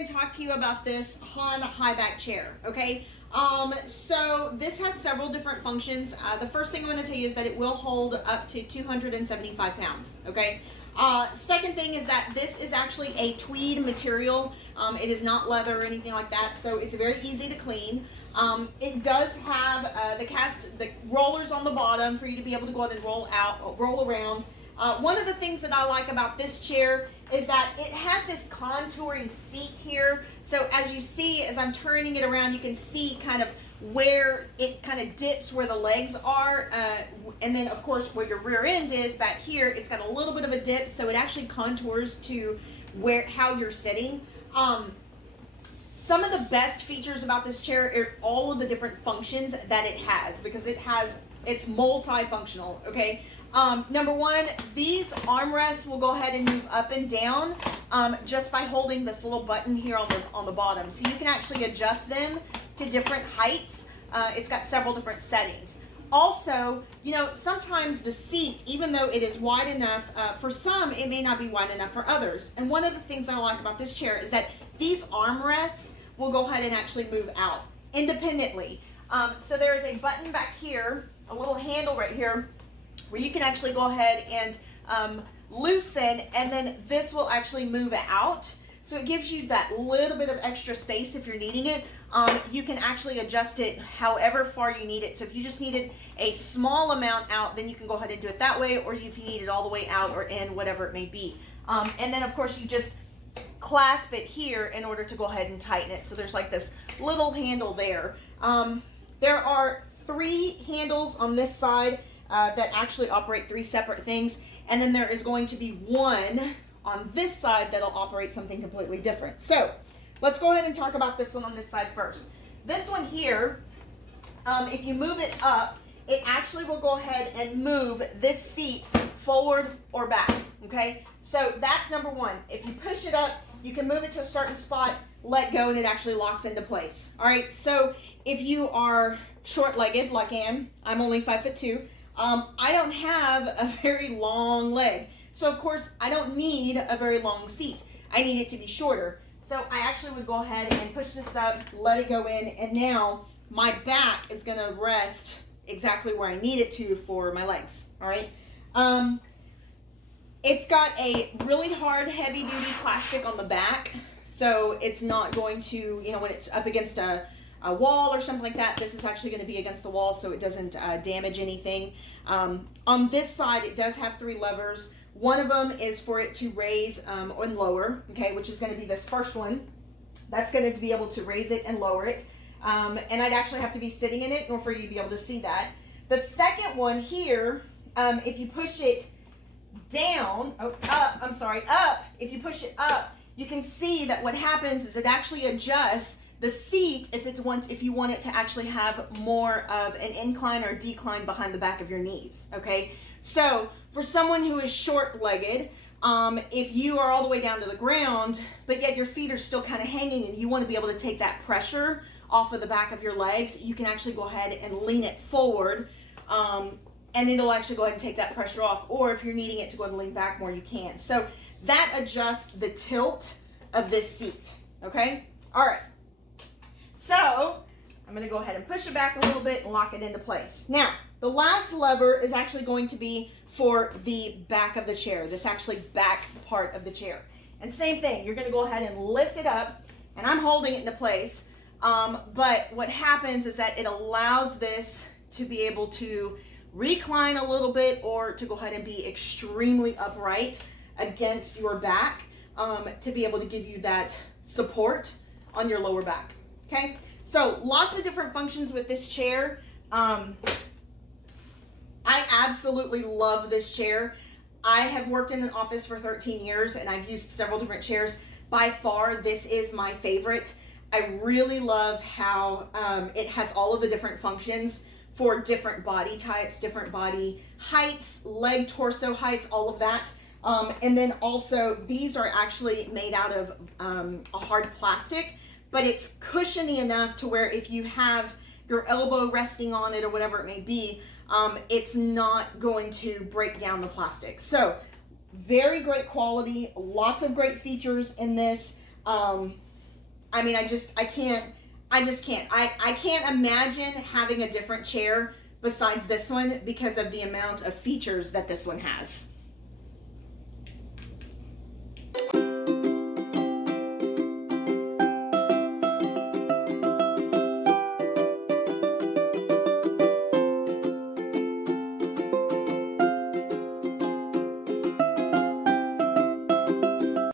and talk to you about this ALERA High-Black Chair, okay? So this has several different functions. The first thing I want to tell you is that it will hold up to 275 pounds, okay? Second thing is that this is actually a tweed material. It is not leather or anything like that, so it's very easy to clean. It does have the rollers on the bottom for you to be able to go ahead and roll around. One of the things that I like about this chair is that it has this contouring seat here. So as you see, as I'm turning it around, you can see kind of where it kind of dips where the legs are. And then of course where your rear end is back here, it's got a little bit of a dip. So it actually contours to how you're sitting. Some of the best features about this chair are all of the different functions that it has, because it's multifunctional, okay? Number one, these armrests will go ahead and move up and down just by holding this little button here on the bottom. So you can actually adjust them to different heights. It's got several different settings. Also, you know, sometimes the seat, even though it is wide enough, for some it may not be wide enough for others. And one of the things that I like about this chair is that these armrests will go ahead and actually move out independently. So there is a button back here, a little handle right here, where you can actually go ahead and loosen, and then this will actually move out. So it gives you that little bit of extra space if you're needing it. You can actually adjust it however far you need it. So if you just needed a small amount out, then you can go ahead and do it that way, or if you need it all the way out or in, whatever it may be. And then of course you just clasp it here in order to go ahead and tighten it. So there's like this little handle there. There are 3 handles on this side that actually operate 3 separate things, and then there is going to be one on this side that'll operate something completely different. So let's go ahead and talk about this one on this side first. This one here, if you move it up, it actually will go ahead and move this seat forward or back, okay? So that's number one. If you push it up, you can move it to a certain spot, let go, and it actually locks into place. All right, so if you are short-legged like I am, I'm only 5'2", I don't have a very long leg. So of course, I don't need a very long seat. I need it to be shorter. So I actually would go ahead and push this up, let it go in, and now my back is gonna rest exactly where I need it to for my legs, all right? It's got a really hard, heavy-duty plastic on the back, so it's not going to, you know, when it's up against a wall or something like that, this is actually going to be against the wall so it doesn't damage anything. On this side, it does have 3 levers. One of them is for it to raise and lower, okay, which is going to be this first one. That's going to be able to raise it and lower it. And I'd actually have to be sitting in it in order for you to be able to see that. The second one here, if you push it down, up, if you push it up, you can see that what happens is it actually adjusts the seat if you want it to actually have more of an incline or decline behind the back of your knees, okay? So for someone who is short-legged, if you are all the way down to the ground, but yet your feet are still kind of hanging and you want to be able to take that pressure off of the back of your legs, you can actually go ahead and lean it forward, and it'll actually go ahead and take that pressure off. Or if you're needing it to go ahead and lean back more, you can. So that adjusts the tilt of this seat, okay? All right. So I'm going to go ahead and push it back a little bit and lock it into place. Now, the last lever is actually going to be for the back of the chair, this actually back part of the chair. And same thing, you're going to go ahead and lift it up, and I'm holding it into place. But what happens is that it allows this to be able to recline a little bit, or to go ahead and be extremely upright against your back, to be able to give you that support on your lower back. Okay, so lots of different functions with this chair. I absolutely love this chair. I have worked in an office for 13 years and I've used several different chairs. By far, this is my favorite. I really love how it has all of the different functions for different body types, different body heights, leg, torso heights, all of that. And then also, these are actually made out of a hard plastic, but it's cushiony enough to where if you have your elbow resting on it or whatever it may be, it's not going to break down the plastic. So very great quality, lots of great features in this. I mean, I just can't. I can't imagine having a different chair besides this one because of the amount of features that this one has.